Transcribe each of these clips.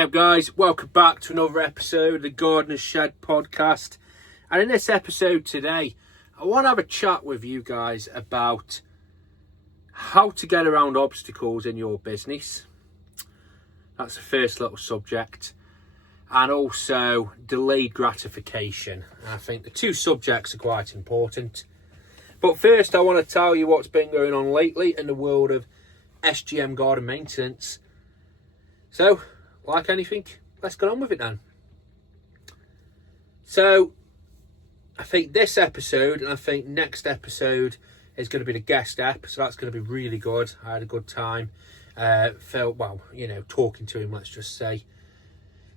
Hey guys, welcome back to another episode of the Gardener's Shed podcast. And in this episode today, I want to have a chat with you guys about how to get around obstacles in your business. That's the first little subject. And also delayed gratification. And I think the two subjects are quite important. But first, I want to tell you what's been going on lately in the world of SGM-garden maintenance. So, like anything, let's get on with it then. So, I think this episode and I think next episode is going to be the guest ep. So that's going to be really good. I had a good time. Talking to him, let's just say.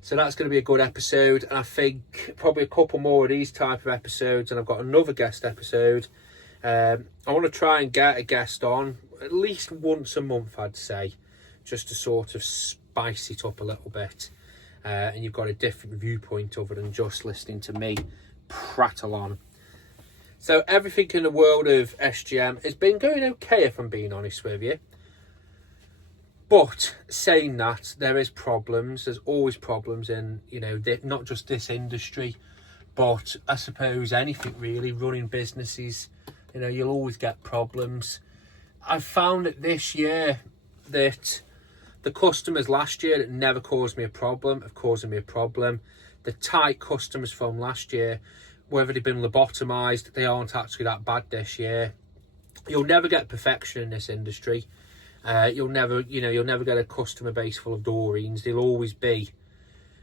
So that's going to be a good episode. And I think probably a couple more of these type of episodes. And I've got another guest episode. I want to try and get a guest on at least once a month, I'd say. Just to sort of spice it up a little bit. And you've got a different viewpoint other than just listening to me prattle on. So everything in the world of SGM has been going okay, if I'm being honest with you. But saying that, there is problems. There's always problems in, not just this industry, but I suppose anything really, running businesses, you'll always get problems. I've found that this year that the customers last year that never caused me a problem have caused me a problem. The tight customers from last year, whether they've been lobotomised, they aren't actually that bad this year. You'll never get perfection in this industry. You'll never get a customer base full of Doreens. There'll always be,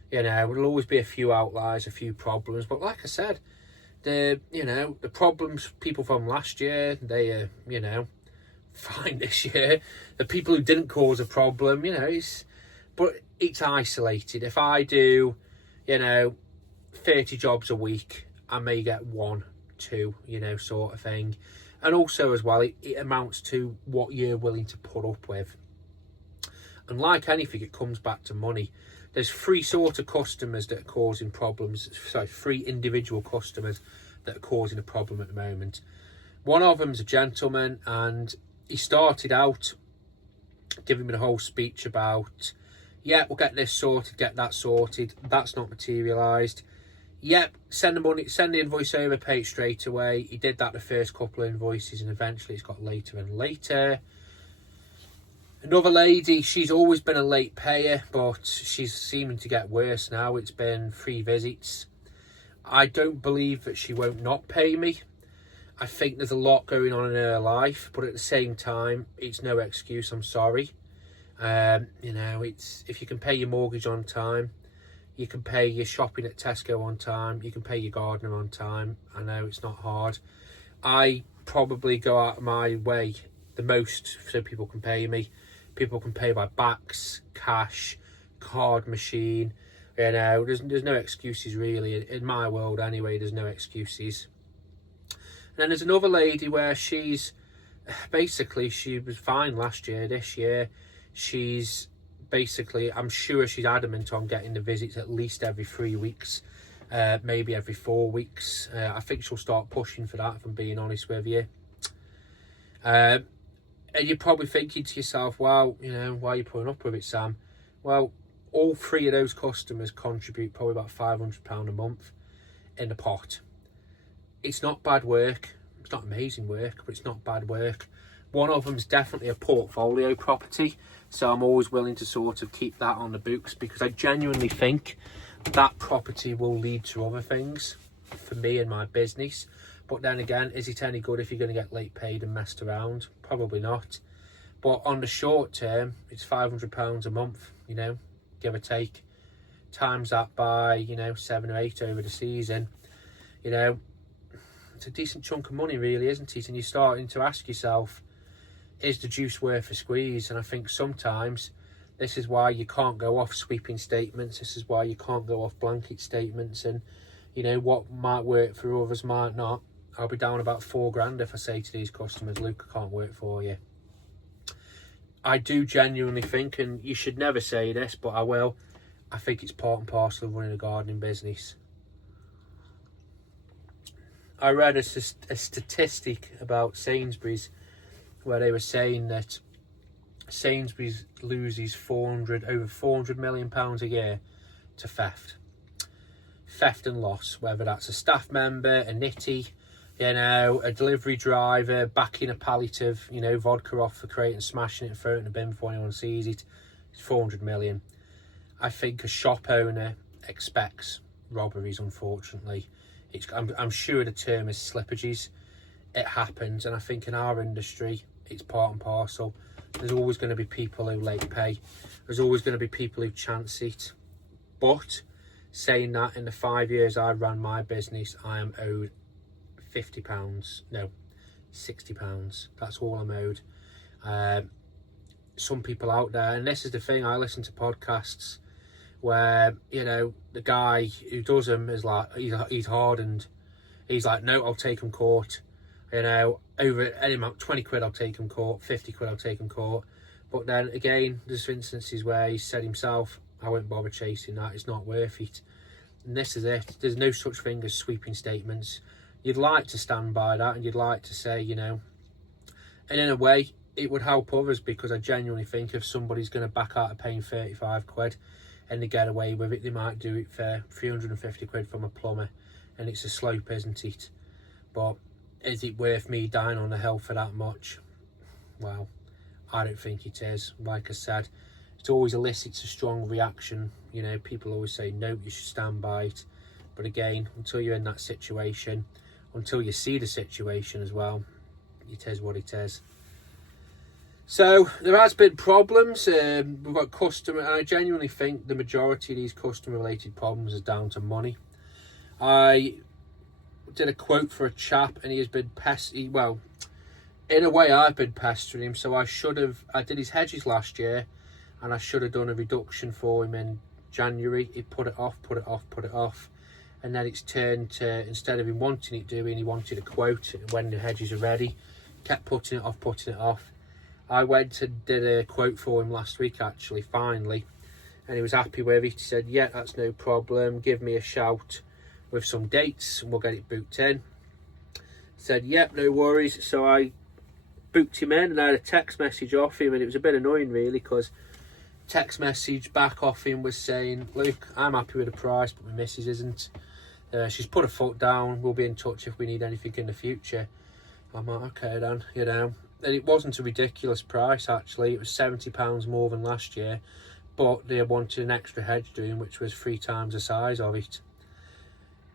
there'll always be a few outliers, a few problems. But like I said, the problems people from last year, they are, fine this year. The people who didn't cause a problem, but it's isolated. If I do, 30 jobs a week, I may get 1, 2, sort of thing. And also as well, it amounts to what you're willing to put up with. And like anything, it comes back to money. There's 3 sort of customers that are causing problems. Sorry, 3 individual customers that are causing a problem at the moment. One of them's a gentleman, and he started out giving me the whole speech about, we'll get this sorted, get that sorted. That's not materialised. Send the invoice over, pay it straight away. He did that the first couple of invoices, and eventually it's got later and later. Another lady, she's always been a late payer, but she's seeming to get worse now. It's been 3 visits. I don't believe that she won't not pay me. I think there's a lot going on in her life, but at the same time, it's no excuse. I'm sorry. It's if you can pay your mortgage on time, you can pay your shopping at Tesco on time, you can pay your gardener on time. I know it's not hard. I probably go out of my way the most so people can pay me. People can pay by backs, cash, card machine. There's no excuses really. In my world anyway, there's no excuses. And then there's another lady where she was fine last year. This year, she's basically, I'm sure she's adamant on getting the visits at least every 3 weeks, maybe every 4 weeks. I think she'll start pushing for that, if I'm being honest with you. And you're probably thinking to yourself, well, why are you putting up with it, Sam? Well, all 3 of those customers contribute probably about £500 a month in the pot. It's not bad work. It's not amazing work, but it's not bad work. One of them's definitely a portfolio property, so I'm always willing to sort of keep that on the books because I genuinely think that property will lead to other things for me and my business. But then again, is it any good if you're going to get late paid and messed around? Probably not. But on the short term, it's £500 a month, give or take. Times that by, 7 or 8 over the season, it's a decent chunk of money really, isn't it? And you're starting to ask yourself, is the juice worth a squeeze? And I think sometimes this is why you can't go off sweeping statements. This is why you can't go off blanket statements. And, what might work for others might not. I'll be down about £4,000 if I say to these customers, Luke, I can't work for you. I do genuinely think, and you should never say this, but I will, I think it's part and parcel of running a gardening business. I read a statistic about Sainsbury's where they were saying that Sainsbury's loses over 400 million pounds a year to theft and loss, whether that's a staff member, a nitty, a delivery driver backing a pallet of, vodka off the crate and smashing it and throwing it in the bin before anyone sees it. It's 400 million. I think a shop owner expects robberies, unfortunately. I'm sure the term is slippages. It happens, and I think in our industry, it's part and parcel. There's always going to be people who late pay. There's always going to be people who chance it. But saying that, in the 5 years I ran my business, I am owed £60. No, £60. That's all I'm owed. Some people out there, and this is the thing, I listen to podcasts where, the guy who does them is like, he's hardened. He's like, no, I'll take him court. Over any amount, 20 quid I'll take him court, 50 quid I'll take him court. But then again, there's instances where he said himself, I won't bother chasing that, it's not worth it. And this is it. There's no such thing as sweeping statements. You'd like to stand by that, and you'd like to say, and in a way, it would help others, because I genuinely think if somebody's going to back out of paying 35 quid and they get away with it, they might do it for 350 quid from a plumber, and it's a slope, isn't it? But is it worth me dying on the hill for that much? Well, I don't think it is. Like I said, it always elicits a strong reaction. People always say, no, you should stand by it. But again, until you're in that situation, until you see the situation as well, it is what it is. So there has been problems. We've got customer, and I genuinely think the majority of these customer related problems is down to money. I did a quote for a chap, and he has been well, in a way I've been pestering him, so I did his hedges last year, and I should have done a reduction for him in January. He put it off, and then it's turned to, instead of him wanting it doing, he wanted a quote when the hedges are ready. Kept putting it off. I went and did a quote for him last week, actually, finally, and he was happy with it. He said, yeah, that's no problem, give me a shout with some dates and we'll get it booked in. Said, yep, no worries. So I booked him in, and I had a text message off him, and it was a bit annoying really, because text message back off him was saying, look, I'm happy with the price, but my missus isn't. She's put her foot down, we'll be in touch if we need anything in the future. I'm like, okay then, and it wasn't a ridiculous price, actually. It was £70 more than last year, but they wanted an extra hedge doing, which was 3 times the size of it.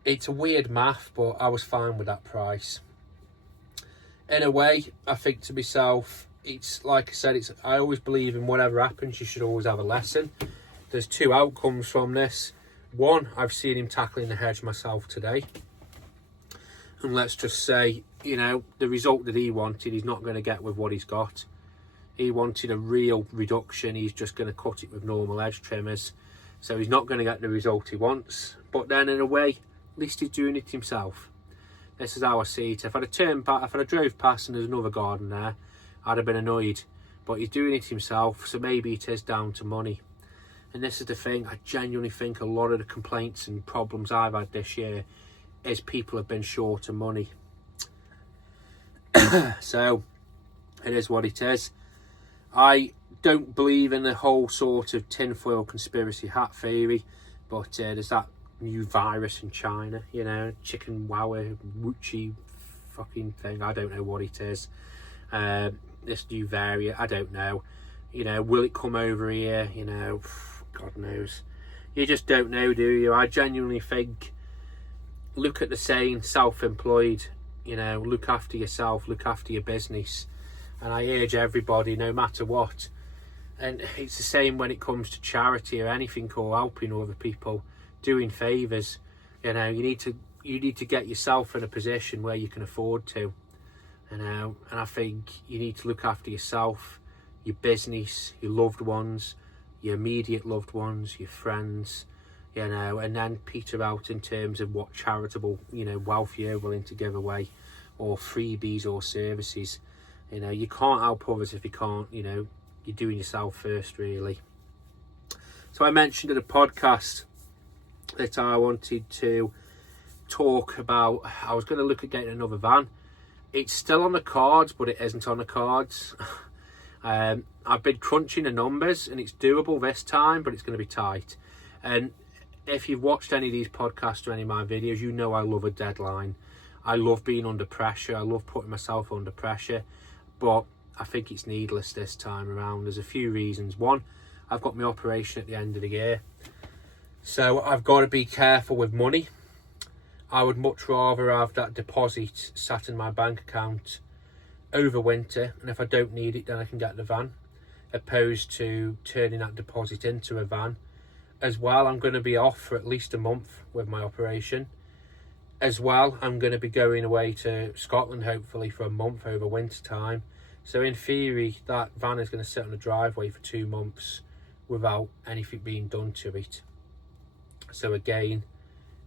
It's a weird math, but I was fine with that price. In a way, I think to myself, it's like I said, I always believe in whatever happens, you should always have a lesson. There's 2 outcomes from this. One, I've seen him tackling the hedge myself today. And let's just say, the result that he wanted, he's not going to get with what he's got. He wanted a real reduction. He's just going to cut it with normal edge trimmers. So he's not going to get the result he wants. But then in a way, at least he's doing it himself. This is how I see it. If I'd have drove past and there's another garden there, I'd have been annoyed. But he's doing it himself, so maybe it is down to money. And this is the thing, I genuinely think a lot of the complaints and problems I've had this year is people have been short of money. So, it is what it is. I don't believe in the whole sort of tinfoil conspiracy hat theory, but there's that new virus in China, chicken wow, wuchi fucking thing, I don't know what it is. This new variant, I don't know. Will it come over here? God knows. You just don't know, do you? I genuinely think, look at the saying, self-employed, look after yourself, look after your business. And I urge everybody, no matter what, and it's the same when it comes to charity or anything, or helping other people, doing favours. You need to get yourself in a position where you can afford to. And I think you need to look after yourself, your business, your loved ones, your immediate loved ones, your friends, and then peter out in terms of what charitable, wealth you're willing to give away, or freebies or services. You can't help others if you can't, you're doing yourself first, really. So I mentioned in a podcast that I wanted to talk about, I was going to look at getting another van. It's still on the cards, but it isn't on the cards. I've been crunching the numbers and it's doable this time, but it's going to be tight. And if you've watched any of these podcasts or any of my videos, you know I love a deadline. I love being under pressure. I love putting myself under pressure, but I think it's needless this time around. There's a few reasons. One, I've got my operation at the end of the year, so I've got to be careful with money. I would much rather have that deposit sat in my bank account over winter, and if I don't need it, then I can get the van, opposed to turning that deposit into a van. As well, I'm going to be off for at least a month with my operation. As well, I'm going to be going away to Scotland, hopefully, for a month over winter time. So in theory, that van is going to sit on the driveway for 2 months without anything being done to it. So again,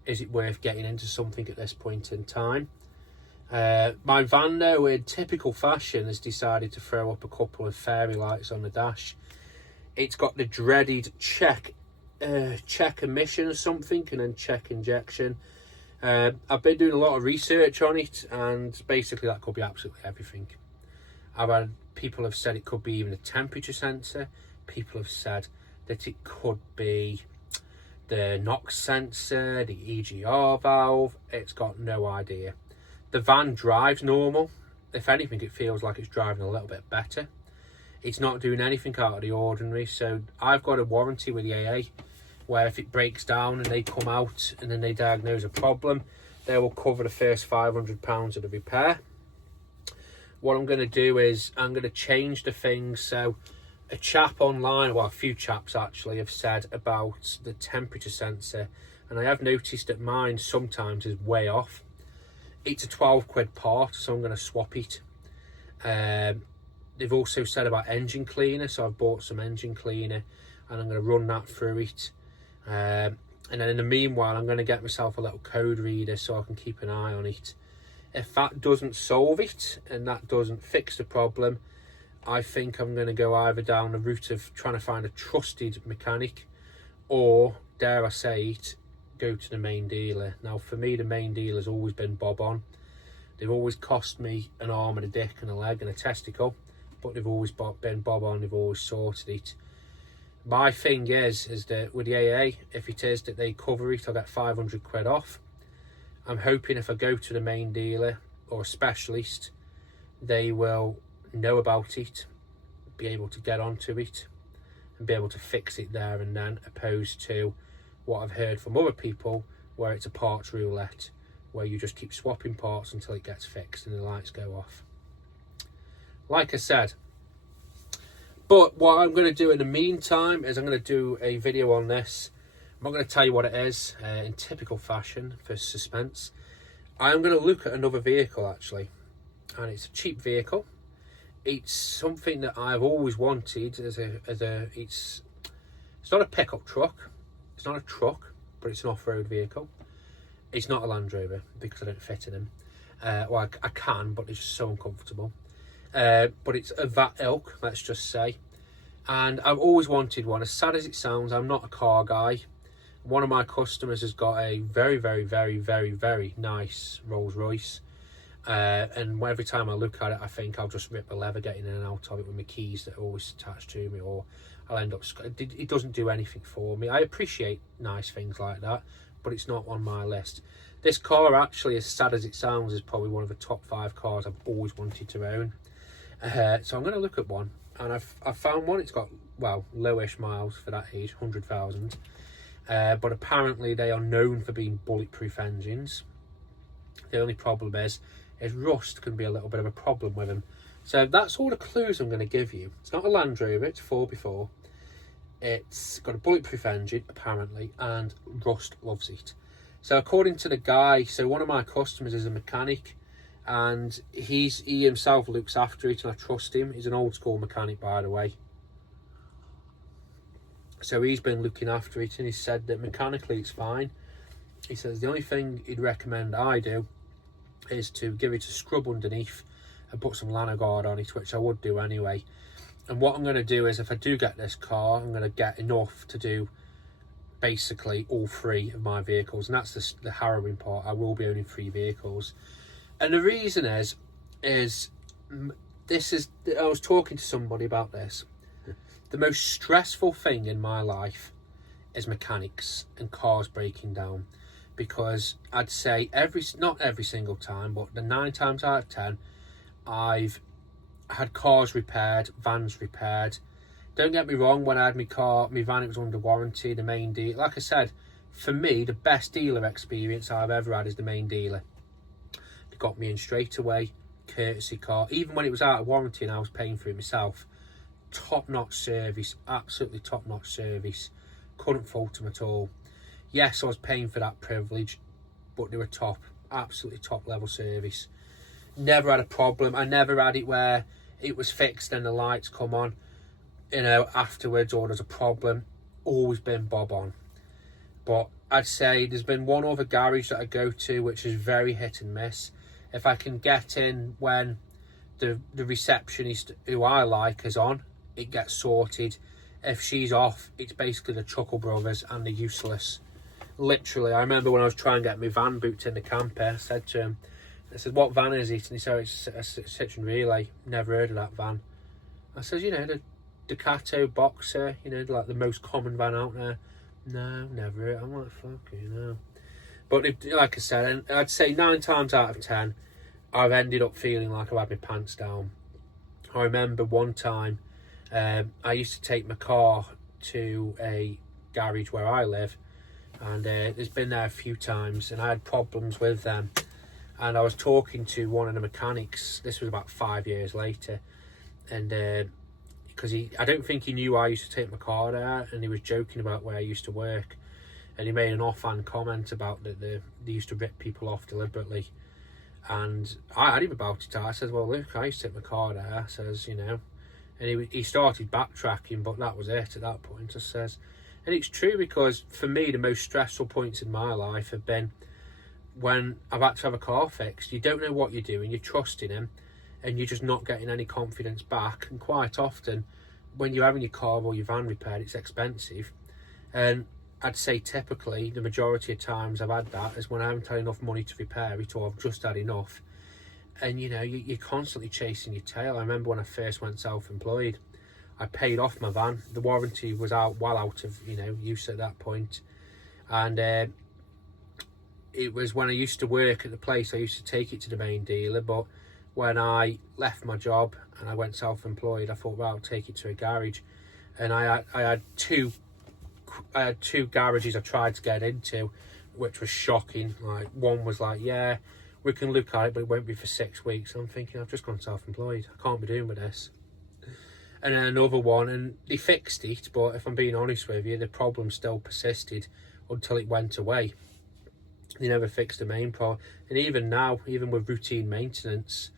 is it worth getting into something at this point in time? My van, though, in typical fashion, has decided to throw up a couple of fairy lights on the dash. It's got the dreaded check emission or something, and then check injection. I've been doing a lot of research on it, and basically that could be absolutely everything. I've had people have said it could be even a temperature sensor. People have said that it could be the NOx sensor, the EGR valve. It's got no idea. The van drives normal. If anything, it feels like it's driving a little bit better. It's not doing anything out of the ordinary. So I've got a warranty with the AA, where if it breaks down and they come out and then they diagnose a problem, they will cover the first £500 of the repair. What I'm going to do is I'm going to change the things. So a chap online, well, a few chaps actually, have said about the temperature sensor, and I have noticed that mine sometimes is way off. It's a 12 quid part, so I'm going to swap it. They've also said about engine cleaner, so I've bought some engine cleaner and I'm going to run that through it. And then in the meanwhile, I'm going to get myself a little code reader so I can keep an eye on it. If that doesn't solve it and that doesn't fix the problem, I think I'm going to go either down the route of trying to find a trusted mechanic, or, dare I say it, go to the main dealer. Now, for me, the main dealer's always been bob on. They've always cost me an arm and a dick and a leg and a testicle, but they've always been bob on. They've always sorted it. My thing is that with the AA, if it is that they cover it, I'll get 500 quid off. I'm hoping if I go to the main dealer or a specialist, they will know about it, be able to get onto it and be able to fix it there and then, opposed to what I've heard from other people where it's a parts roulette, where you just keep swapping parts until it gets fixed and the lights go off. Like I said, but what I'm going to do in the meantime is I'm going to do a video on this. I'm not going to tell you what it is in typical fashion for suspense. I'm going to look at another vehicle actually, and it's a cheap vehicle. It's something that I've always wanted it's not a pickup truck, it's not a truck, but it's an off-road vehicle. It's not a Land Rover because I don't fit in them. Well, I can, but it's just so uncomfortable. But it's of that ilk, let's just say. And I've always wanted one. As sad as it sounds, I'm not a car guy. One of my customers has got a very, very, very, very, very nice Rolls Royce. And every time I look at it, I think I'll just rip the leather getting in and out of it with my keys that are always attached to me, or I'll end up... It doesn't do anything for me. I appreciate nice things like that, but it's not on my list. This car, actually, as sad as it sounds, is probably one of the top 5 cars I've always wanted to own. So I'm going to look at one, and I've found one. It's got, well, lowish miles for that age, 100,000. But apparently they are known for being bulletproof engines. The only problem is rust can be a little bit of a problem with them. So that's all the clues I'm going to give you. It's not a Land Rover, it's a 4x4. It's got a bulletproof engine, apparently, and rust loves it. So according to the guy, so one of my customers is a mechanic, and he himself looks after it, and I trust him. He's an old school mechanic, by the way. So he's been looking after it, and he said that mechanically it's fine. He says the only thing he'd recommend I do is to give it a scrub underneath and put some Lanogard on it, which I would do anyway. And what I'm going to do is, if I do get this car, I'm going to get enough to do basically all 3 of my vehicles. And that's the harrowing part. I will be owning 3 vehicles. And the reason is I was talking to somebody about this. The most stressful thing in my life is mechanics and cars breaking down, because I'd say not every single time, but the 9 times out of 10, I've had cars repaired, vans repaired. Don't get me wrong, when I had my van, it was under warranty, the main dealer. Like I said, for me, the best dealer experience I've ever had is the main dealer. They got me in straight away, courtesy car, even when it was out of warranty and I was paying for it myself. Top-notch service, absolutely top-notch service. Couldn't fault them at all. Yes, I was paying for that privilege, but they were top, absolutely top-level service. Never had a problem. I never had it where it was fixed and the lights come on, you know, afterwards, or there's a problem. Always been bob on. But I'd say there's been one other garage that I go to which is very hit and miss. If I can get in when the receptionist who I like is on, it gets sorted. If she's off, it's basically the Chuckle Brothers and the useless. Literally, I remember when I was trying to get my van booked in the camper, I said to him, I said, what van is it? And he said, it's a Citroen Relay. Never heard of that van. I said, you know, the Ducato Boxer, you know, like the most common van out there. No, never heard. I'm like, fuck you know. But like I said, I'd say 9 times out of 10, I've ended up feeling like I've had my pants down. I remember one time, I used to take my car to a garage where I live, and it's been there a few times, and I had problems with them. And I was talking to one of the mechanics, this was about 5 years later, and because I don't think he knew I used to take my car there, and he was joking about where I used to work, and he made an offhand comment about that they used to rip people off deliberately. And I had him about it. I said, well, look, I used to take my car there. I says, you know, and he started backtracking, but that was it at that point. I says, and it's true, because for me, the most stressful points in my life have been when I've had to have a car fixed. You don't know what you're doing, you're trusting him, and you're just not getting any confidence back. And quite often, when you're having your car or your van repaired, it's expensive. And I'd say typically, the majority of times I've had that is when I haven't had enough money to repair it, or I've just had enough. And, you know, you're constantly chasing your tail. I remember when I first went self-employed, I paid off my van. The warranty was well out of, you know, use at that point. And it was when I used to work at the place, I used to take it to the main dealer. But when I left my job and I went self-employed, I thought, well, I'll take it to a garage. And I had two garages I tried to get into, which was shocking. Like, one was like, yeah, we can look at it, but it won't be for 6 weeks. I'm thinking, I've just gone self-employed, I can't be doing with this. And then another one, and they fixed it, but if I'm being honest with you, the problem still persisted until it went away. They never fixed the main problem. And even now, even with routine maintenance,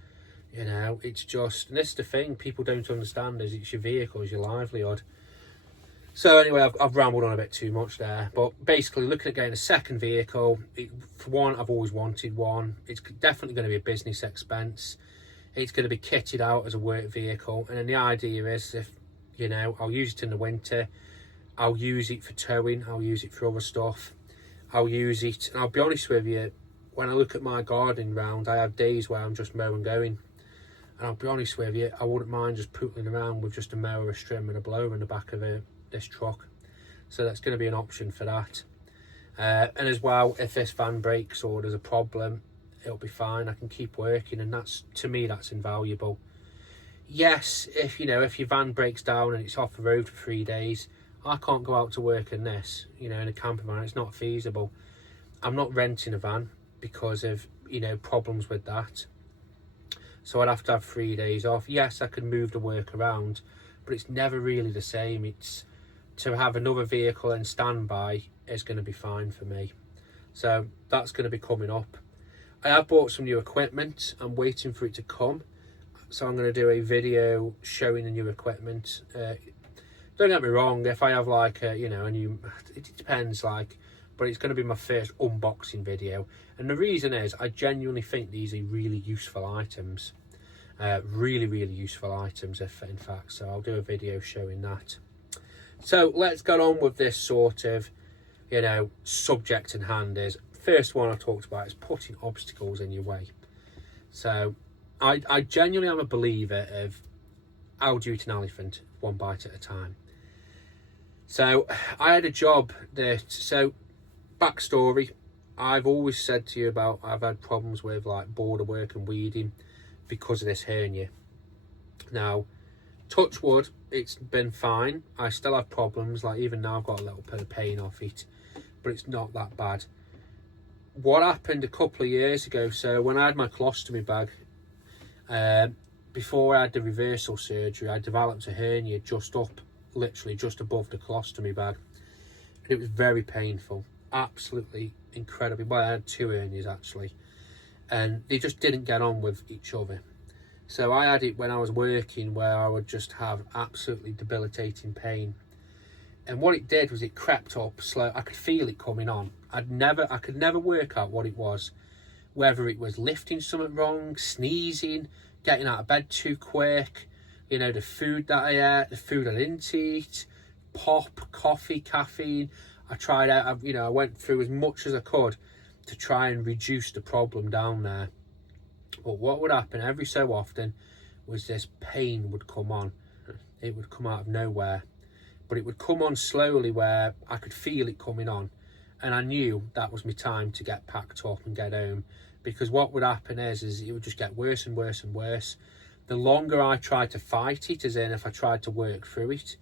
you know, it's just, and this is the thing people don't understand, is it's your vehicle, it's your livelihood. So anyway, I've rambled on a bit too much there, but basically looking at getting a second vehicle, for one, I've always wanted one. It's definitely going to be a business expense. It's going to be kitted out as a work vehicle, and then the idea is, if, you know, I'll use it in the winter, I'll use it for towing, I'll use it for other stuff, I'll use it, and I'll be honest with you, when I look at my gardening round, I have days where I'm just mowing going, and I'll be honest with you, I wouldn't mind just pootling around with just a mower, a strim and a blower in the back of this truck. So that's going to be an option for that. And as well, if this van breaks or there's a problem, it'll be fine. I can keep working, and that's, to me, that's invaluable. Yes, if your van breaks down and it's off the road for 3 days, I can't go out to work in this, in a camper van. It's not feasible. I'm not renting a van because of, problems with that. So I'd have to have 3 days off. Yes, I could move the work around, but it's never really the same. It's to have another vehicle in standby is going to be fine for me. So that's going to be coming up. I have bought some new equipment. I'm waiting for it to come. So I'm going to do a video showing the new equipment. Don't get me wrong, if I have like a new, it depends, but it's going to be my first unboxing video. And the reason is, I genuinely think these are really useful items. Really, really useful items, in fact. So I'll do a video showing that. So let's get on with this sort of, subject in hand. Is first one I talked about is putting obstacles in your way. So I genuinely am a believer of how do you eat an elephant, one bite at a time. So I had a job so backstory, I've always said to you about I've had problems with like border work and weeding because of this hernia. Now, touch wood, it's been fine. I still have problems, like even now I've got a little bit of pain off it, but it's not that bad. What happened a couple of years ago, so when I had my colostomy bag, before I had the reversal surgery, I developed a hernia literally just above the colostomy bag. And it was very painful, absolutely incredibly. Well, I had 2 hernias actually, and they just didn't get on with each other. So I had it when I was working, where I would just have absolutely debilitating pain. And what it did was it crept up slow. I could feel it coming on. I could never work out what it was, whether it was lifting something wrong, sneezing, getting out of bed too quick, you know, the food that I ate, the food I didn't eat, pop, coffee, caffeine. I tried out, I went through as much as I could to try and reduce the problem down there. But what would happen every so often was this pain would come on. It would come out of nowhere, but it would come on slowly where I could feel it coming on. And I knew that was my time to get packed up and get home, because what would happen is it would just get worse and worse and worse. The longer I tried to fight it, as in if I tried to work through it,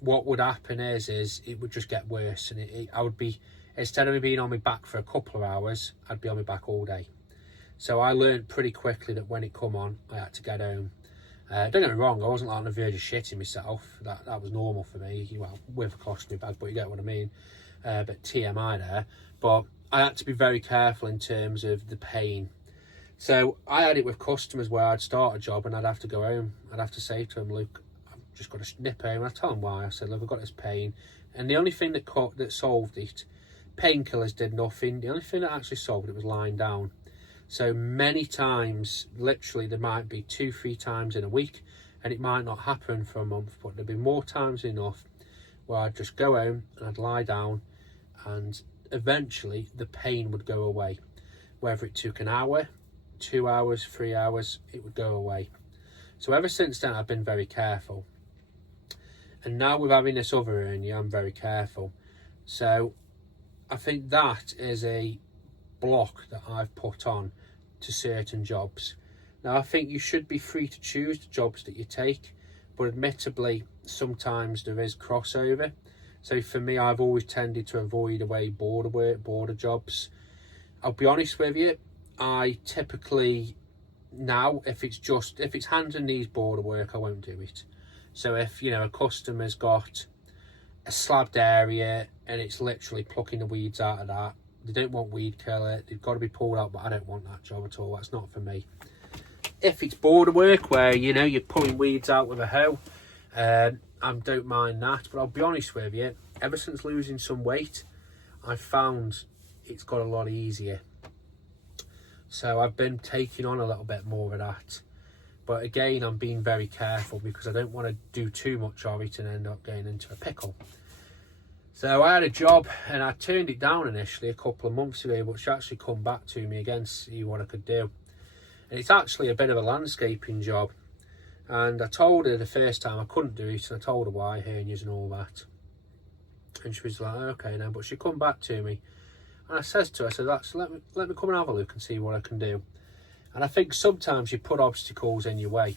what would happen is it would just get worse. And I would be, instead of me being on my back for a couple of hours, I'd be on my back all day. So I learned pretty quickly that when it come on, I had to get home. Don't get me wrong, I wasn't like on the verge of shitting myself. That was normal for me, well, with a colostomy bag, but you get what I mean. But TMI there. But I had to be very careful in terms of the pain. So I had it with customers where I'd start a job and I'd have to go home. I'd have to say to them, look, I've just got to nip home. And I tell them why. I said, look, I've got this pain. And the only thing that solved it, painkillers did nothing. The only thing that actually solved it was lying down. So many times, literally, there might be 2-3 times in a week, and it might not happen for a month, but there'd be more times enough where I'd just go home and I'd lie down, and eventually the pain would go away. Whether it took an hour, 2 hours, 3 hours, it would go away. So ever since then, I've been very careful. And now with having this other hernia, I'm very careful. So I think that is a block that I've put on to certain jobs. Now, I think you should be free to choose the jobs that you take, but admittedly, sometimes there is crossover. So for me, I've always tended to avoid away border work, border jobs. I'll be honest with you, I typically now, if it's hands and knees border work, I won't do it. So if, a customer's got a slabbed area and it's literally plucking the weeds out of that, they don't want weed killer, they've got to be pulled out, but I don't want that job at all. That's not for me. If it's border work where, you're pulling weeds out with a hoe, I don't mind that. But I'll be honest with you, ever since losing some weight, I've found it's got a lot easier. So I've been taking on a little bit more of that. But again, I'm being very careful because I don't want to do too much of it and end up getting into a pickle. So I had a job and I turned it down initially a couple of months ago, but she actually come back to me again to see what I could do. And it's actually a bit of a landscaping job. And I told her the first time I couldn't do it, and I told her why, hernias and all that. And she was like, okay now, but she come back to me. And I says to her, let me come and have a look and see what I can do. And I think sometimes you put obstacles in your way.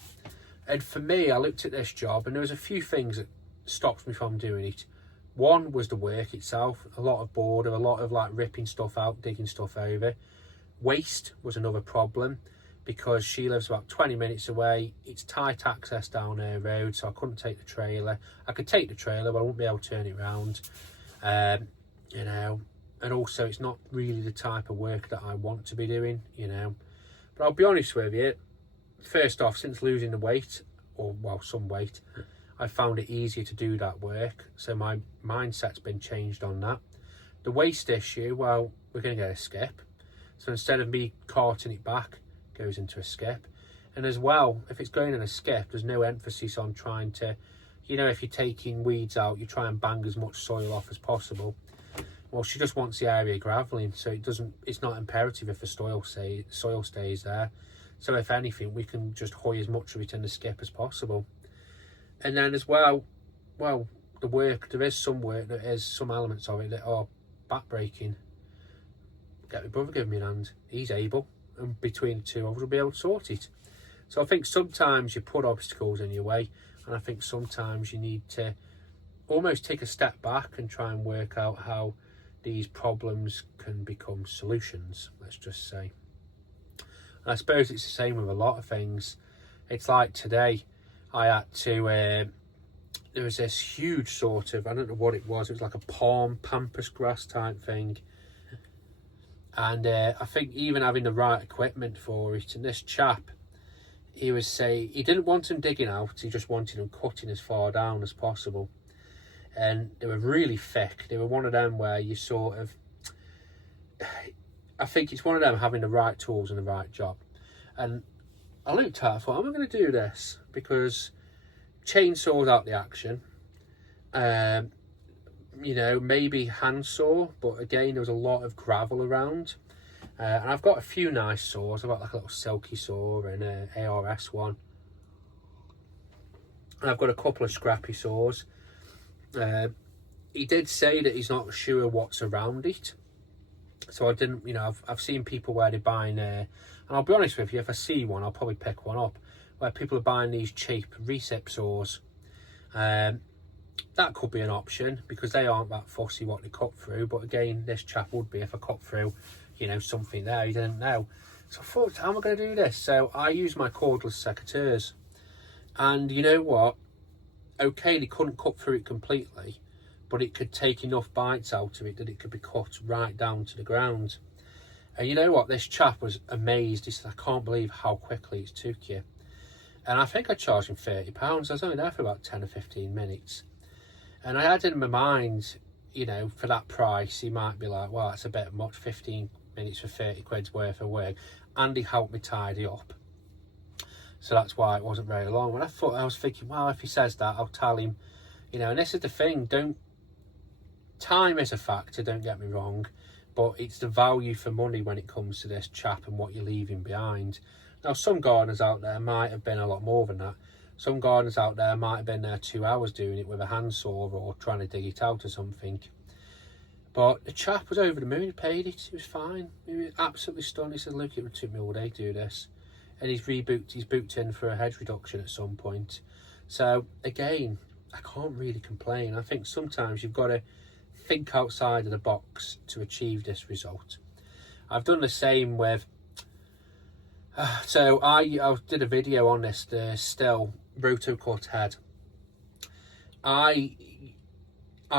And for me, I looked at this job and there was a few things that stopped me from doing it. One was the work itself, a lot of border, a lot of like ripping stuff out, digging stuff over. Waste was another problem because she lives about 20 minutes away. It's tight access down her road, so I couldn't take the trailer. I could take the trailer, but I wouldn't be able to turn it around. And also it's not really the type of work that I want to be doing, But I'll be honest with you, first off, since losing the weight, some weight, I found it easier to do that work. So my mindset's been changed on that. The waste issue, we're going to get a skip. So instead of me carting it back, it goes into a skip. And as well, if it's going in a skip, there's no emphasis on trying to, if you're taking weeds out, you try and bang as much soil off as possible. Well, she just wants the area gravelling, so it's not imperative if the soil stays there. So if anything, we can just hoy as much of it in the skip as possible. And then as well, the work, there is some work, there is some elements of it that are back-breaking. Get my brother giving me a hand. He's able, and between the two of us, we'll be able to sort it. So I think sometimes you put obstacles in your way, and I think sometimes you need to almost take a step back and try and work out how these problems can become solutions, let's just say. And I suppose it's the same with a lot of things. It's like today, I had to, there was this huge sort of, I don't know what it was like a palm, pampas grass type thing. And I think even having the right equipment for it, and this chap, he was saying he didn't want them digging out, he just wanted them cutting as far down as possible. And they were really thick. They were one of them where you sort of, I think it's one of them having the right tools and the right job. And I looked at it, I thought, am I going to do this? Because chainsaws out the action. You know, maybe handsaw, but again, there was a lot of gravel around. And I've got a few nice saws. I've got like a little silky saw and an ARS one. And I've got a couple of scrappy saws. He did say that he's not sure what's around it. So I didn't, you know, I've seen people where they're buying, and I'll be honest with you, if I see one, I'll probably pick one up, where people are buying these cheap recip saws. That could be an option because they aren't that fussy what they cut through. But again, this chap would be if I cut through, you know, something there he didn't know. So I thought, how am I going to do this? So I used my cordless secateurs. And you know what? Okay, they couldn't cut through it completely, but it could take enough bites out of it that it could be cut right down to the ground. And you know what? This chap was amazed. He said, I can't believe how quickly it took you. And I think I charged him £30. I was only there for about 10 or 15 minutes. And I had in my mind, you know, for that price, he might be like, well, that's a bit much, 15 minutes for 30 quid's worth of work. And he helped me tidy up. So that's why it wasn't very long. When I was thinking, well, if he says that, I'll tell him, you know, and this is the thing, time is a factor, don't get me wrong, but it's the value for money when it comes to this chap and what you're leaving behind. Now, some gardeners out there might have been a lot more than that. Some gardeners out there might have been there 2 hours doing it with a handsaw or trying to dig it out or something. But the chap was over the moon, he paid it, he was fine. He was absolutely stunned. He said, look, it took me all day to do this. And he's booked in for a hedge reduction at some point. So again, I can't really complain. I think sometimes you've got to think outside of the box to achieve this result. I've done the same with, so I did a video on this, the Still Rotocut head. I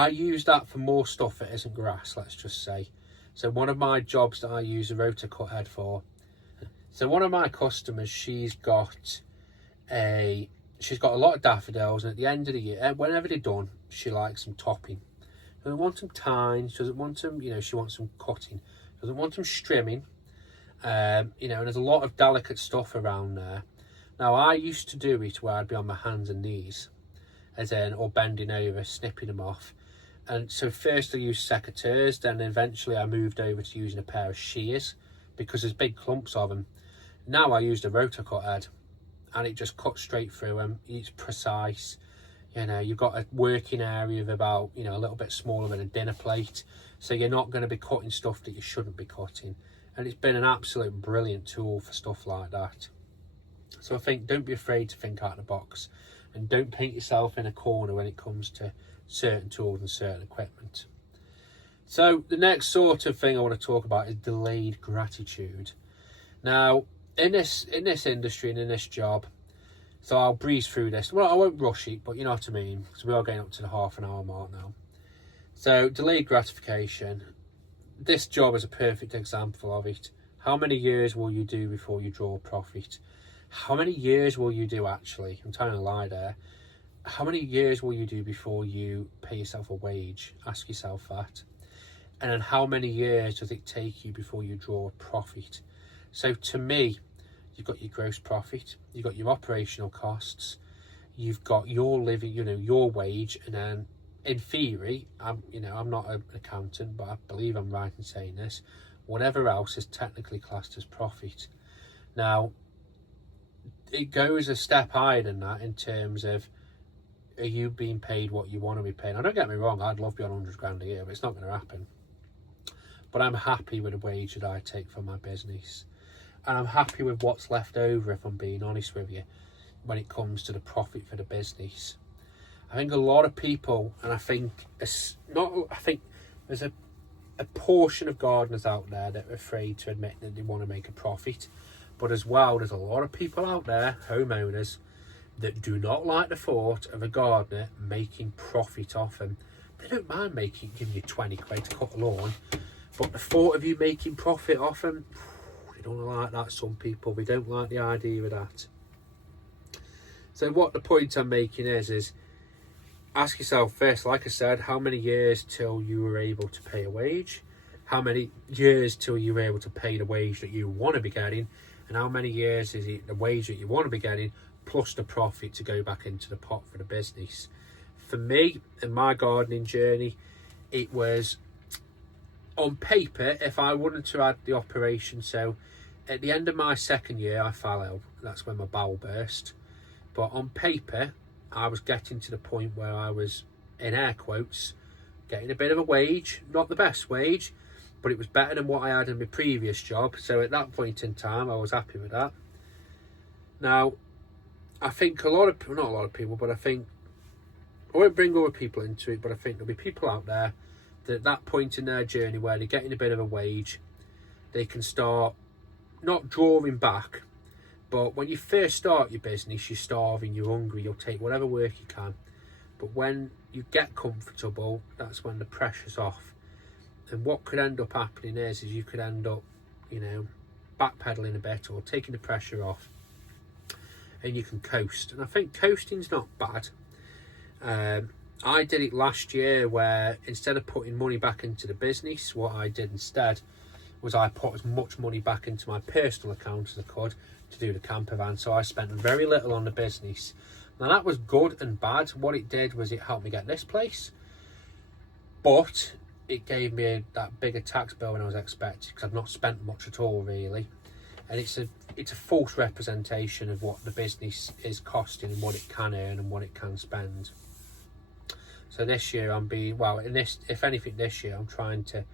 use that for more stuff that isn't grass, let's just say. So one of my jobs that I use the Rotocut head for, so one of my customers, she's got a lot of daffodils, and at the end of the year, whenever they're done, she likes them topping. She doesn't want them tying, she doesn't want them, you know, she wants them cutting. She doesn't want them strimming, you know, and there's a lot of delicate stuff around there. Now, I used to do it where I'd be on my hands and knees, or bending over, snipping them off. And so first I used secateurs, then eventually I moved over to using a pair of shears because there's big clumps of them. Now I used a Rotocut head and it just cuts straight through them. It's precise. You know, you've got a working area of about, you know, a little bit smaller than a dinner plate. So you're not going to be cutting stuff that you shouldn't be cutting. And it's been an absolute brilliant tool for stuff like that. So I think don't be afraid to think out of the box and don't paint yourself in a corner when it comes to certain tools and certain equipment. So the next sort of thing I want to talk about is delayed gratitude. Now, in this industry and in this job, so I'll breeze through this. Well, I won't rush it, but you know what I mean, because we are getting up to the half an hour mark now. So delayed gratification. This job is a perfect example of it. How many years will you do before you draw a profit? How many years will you do actually? I'm telling a lie there. How many years will you do before you pay yourself a wage? Ask yourself that. And then how many years does it take you before you draw a profit? So to me, you've got your gross profit, you've got your operational costs, you've got your living, you know, your wage, and then in theory, I'm not an accountant, but I believe I'm right in saying this, whatever else is technically classed as profit. Now, it goes a step higher than that in terms of, are you being paid what you want to be paid? Now, don't get me wrong, I'd love to be on 100 grand a year, but it's not going to happen. But I'm happy with the wage that I take for my business. And I'm happy with what's left over, if I'm being honest with you, when it comes to the profit for the business. I think a lot of people, and I think there's a portion of gardeners out there that are afraid to admit that they want to make a profit. But as well, there's a lot of people out there, homeowners, that do not like the thought of a gardener making profit off them. They don't mind giving you 20 quid to cut a lawn, but the thought of you making profit off them, they don't like that. Some people, they don't like the idea of that. So what the point I'm making is ask yourself first, like I said, how many years till you were able to pay a wage? How many years till you were able to pay the wage that you want to be getting? And how many years is it the wage that you want to be getting plus the profit to go back into the pot for the business? For me, in my gardening journey, it was, on paper, if I wouldn't have had the operation, so at the end of my second year I fell ill. That's when my bowel burst. But on paper, I was getting to the point where I was, in air quotes, getting a bit of a wage. Not the best wage, but it was better than what I had in my previous job. So at that point in time, I was happy with that. Now, I think not a lot of people, but I think, I won't bring other people into it, but I think there'll be people out there that at that point in their journey where they're getting a bit of a wage, they can start not drawing back. But when you first start your business, you're starving, you're hungry, you'll take whatever work you can. But when you get comfortable, that's when the pressure's off. And what could end up happening is you could end up, backpedaling a bit or taking the pressure off, and you can coast. And I think coasting's not bad. I did it last year where instead of putting money back into the business, what I did instead was I put as much money back into my personal account as I could to do the camper van. So I spent very little on the business. Now that was good and bad. What it did was it helped me get this place, but it gave me that bigger tax bill than I was expecting, because I've not spent much at all really. And it's a false representation of what the business is costing and what it can earn and what it can spend. So this year if anything this year I'm trying to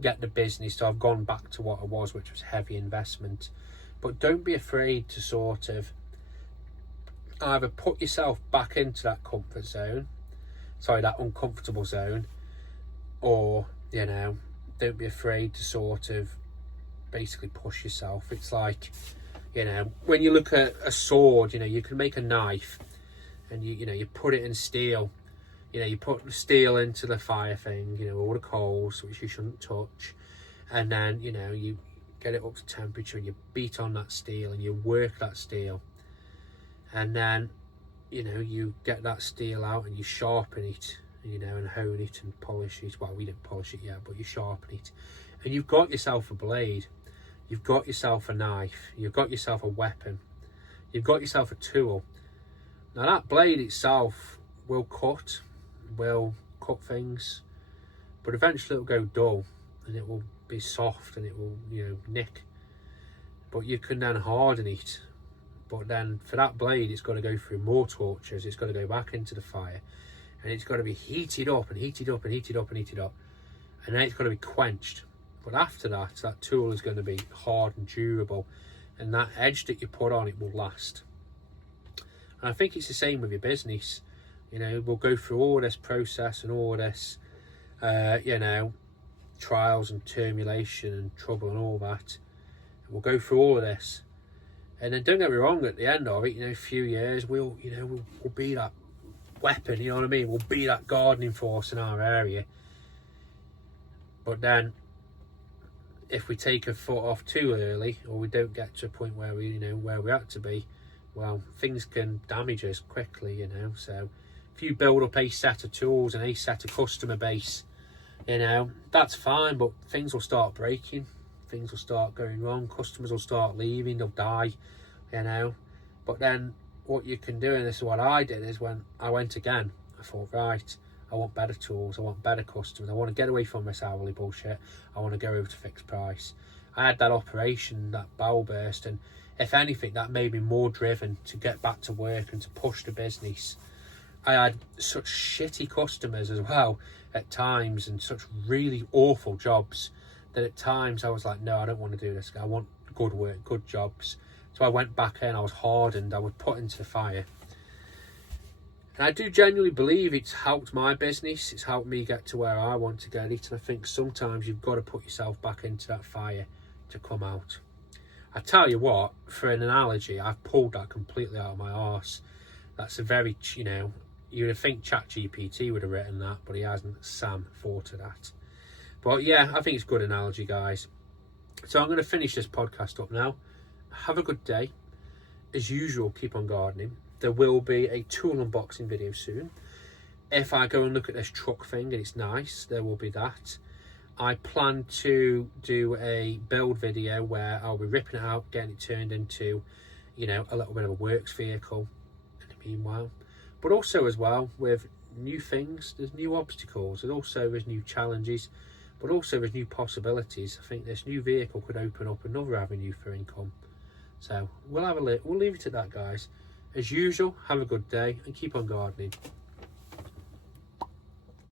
get the business, so I've gone back to what I was, which was heavy investment. But don't be afraid to sort of either put yourself back into that that uncomfortable zone, or don't be afraid to sort of basically push yourself. It's like, when you look at a sword, you can make a knife and you put it in steel. You put the steel into the fire thing, all the coals, which you shouldn't touch, and then you get it up to temperature and you beat on that steel and you work that steel, and then you get that steel out and you sharpen it, and hone it and polish it. Well, we didn't polish it yet, but you sharpen it, and you've got yourself a blade, you've got yourself a knife, you've got yourself a weapon, you've got yourself a tool. Now that blade itself will cut things, but eventually it'll go dull and it will be soft and it will nick, but you can then harden it. But then for that blade, it's got to go through more tortures, it's got to go back into the fire, and it's got to be heated up and heated up and heated up and heated up, and then it's got to be quenched. But after that tool is going to be hard and durable, and that edge that you put on it will last. And I think it's the same with your business. We'll go through all this process and all this trials and tribulation and trouble and all that. We'll go through all of this, and then don't get me wrong, at the end of it, a few years we'll be that weapon, we'll be that gardening force in our area. But then if we take a foot off too early, or we don't get to a point where we where we have to be, well, things can damage us quickly. So if you build up a set of tools and a set of customer base, that's fine, but things will start breaking, things will start going wrong, customers will start leaving, they'll die, But then what you can do, and this is what I did, is when I went again, I thought, right, I want better tools, I want better customers, I want to get away from this hourly bullshit, I want to go over to fixed price. I had that operation, that bowel burst, and if anything, that made me more driven to get back to work and to push the business. I had such shitty customers as well at times, and such really awful jobs, that at times I was like, no, I don't want to do this. I want good work, good jobs. So I went back in, I was hardened, I was put into the fire. And I do genuinely believe it's helped my business. It's helped me get to where I want to get it. And I think sometimes you've got to put yourself back into that fire to come out. I tell you what, for an analogy, I've pulled that completely out of my arse. That's a very, you know, you would think ChatGPT would have written that, but he hasn't. Sam thought of that. But yeah, I think it's a good analogy, guys. So I'm going to finish this podcast up now. Have a good day. As usual, keep on gardening. There will be a tool unboxing video soon. If I go and look at this truck thing and it's nice, there will be that. I plan to do a build video where I'll be ripping it out, getting it turned into, you know, a little bit of a works vehicle in the meanwhile. But also as well, with new things, there's new obstacles, and also there's new challenges, but also there's new possibilities. I think this new vehicle could open up another avenue for income. So we'll leave it at that, guys. As usual, have a good day and keep on gardening.